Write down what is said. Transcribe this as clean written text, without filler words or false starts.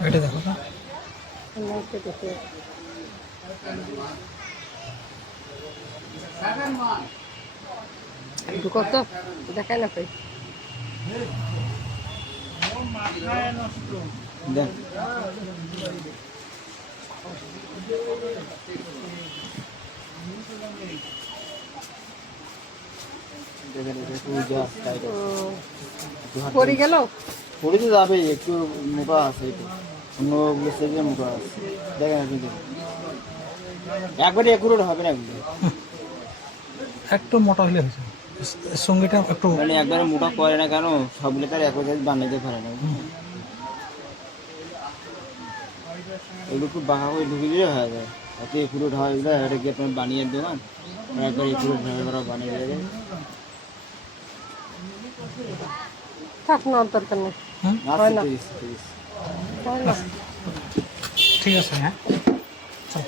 এটা দেখো তো ঢুকো তো দেখায় না পাই দেখ পড়ে গেল পড়ে তো যাবে একটু মোটা আছে একটু অন্যগুলো থেকে মোটা আছে দেখেন আপনি একবারে একুরেট হবে না এগুলো একটু মোটা হলে হয়েছে সঙ্গীটা একটু মানে একবারে মোটা করে না কেন সব লেখার একই সাইজ বানাইতে পারে না এগুলো খুব বাঁকা করে ঢুকে দিলে হয়ে যায় এত একুরেট হয় এগুলো এটা কি আপনার বানিয়ে দোকান একবার একুরেট ভাবে বানিয়ে দেবে থাক না দরকার নেই আচ্ছা না। ঠিক আছে হয় না ঠিক আছে হ্যাঁ চল